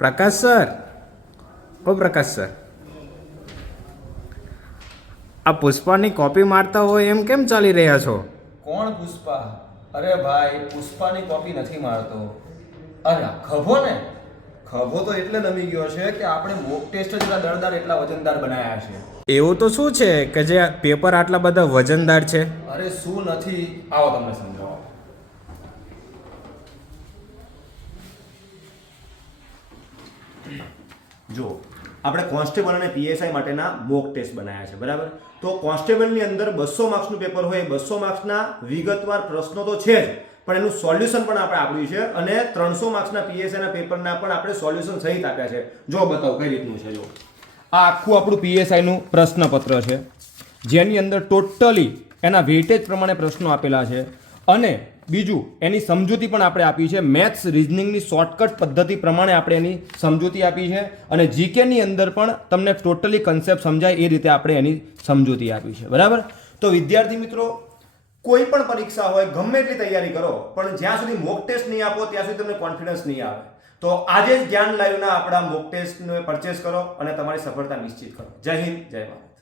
પ્રકાશ sir, ઓ પ્રકાશ sir, આ પુષ્પાની copy મારતા હોય એમ કેમ ચાલી રહ્યા છો? કોણ પુષ્પા? અરે ભાઈ, પુષ્પાની કોપી નથી મારતો. અરે ખભો ને, ખભો તો એટલે નમી ગયો છે કે આપણે મોક ટેસ્ટ જ એટલા દળદાર એટલા વજનદાર બનાવ્યા છે. એવું તો શું છે કે જે પેપર આટલા બધા વજનદાર છે? અરે શું નથી, આવો તમને સમજાવો. જો આપણે કોન્સ્ટેબલ અને પીએસઆઈ માટેના મોક ટેસ્ટ બનાવ્યા છે, બરાબર? તો કોન્સ્ટેબલની અંદર 200 માર્ક્સનું પેપર હોય, 200 માર્ક્સના વિગતવાર પ્રશ્નો તો છે જ, પણ એનું સોલ્યુશન પણ આપણે આપ્યું છે અને 300 માર્ક્સના પીએસઆઈના પેપરના પણ આપણે સોલ્યુશન સહિત આપ્યા છે. જો બતાવો કઈ રીતનું છે. જો આ આખું આપણું પીએસઆઈનું પ્રશ્નપત્ર છે, જેની અંદર ટોટલી એના વેઇટેજ પ્રમાણે પ્રશ્નો આપેલા છે અને બીજું એની સમજૂતી પણ આપણે આપી છે. મેથ્સ રિઝનિંગની શોર્ટકટ પદ્ધતિ પ્રમાણે આપણે એની સમજૂતી આપી છે અને જીકેની અંદર પણ તમને ટોટલી કન્સેપ્ટ સમજાય એ રીતે આપણે એની સમજૂતી આપી છે, બરાબર? તો વિદ્યાર્થી મિત્રો, કોઈ પણ પરીક્ષા હોય, ગમે એટલી તૈયારી કરો, પણ જ્યાં સુધી મોક ટેસ્ટ નહીં આપો ત્યાં સુધી તમને કોન્ફિડન્સ નહીં આવે. તો આજે જ જ્ઞાન લાઈવના આપણા મોક ટેસ્ટને પરચેસ કરો અને તમારી સફળતા નિશ્ચિત કરો. જય હિન્દ, જય ભારત.